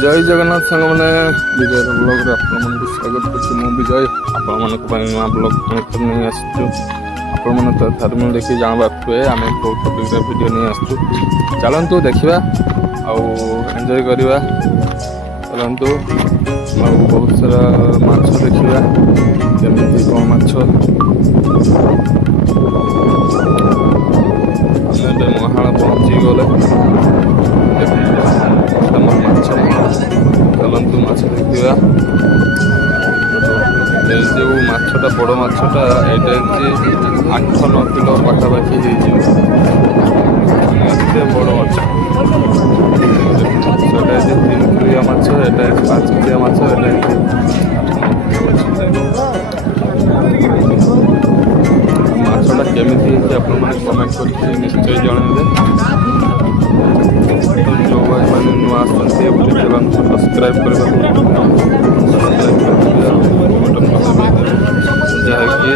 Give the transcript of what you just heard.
जय जगन्नाथ सांग मैंने विजय ब्लॉग रे आपण मन स्वागत करछि। मु विजय आपण मन को नया ब्लॉग नहीं आसछु। आपण मन तो थर्मल देखि जानबा पे आमे को टॉपिक रे वीडियो नहीं आसछु। चलंतु देखिबा आ एंजॉय करबा। चलंतु बहुत सारा माछ देखिबा केमिति को माछ आमे महाल पहुंची गले। चलतु माछ देखा जो माछटा बड़ माछटा यहाँ 8-9 किलो पाखापाखि बड़ माछ से 3 किलिया माछ 5 किलिया माछ माछटा केमिति कमेंट कर निश्चय जनइबे। जो भाई मैंने नुआ सब्सक्राइब कर जहाँकि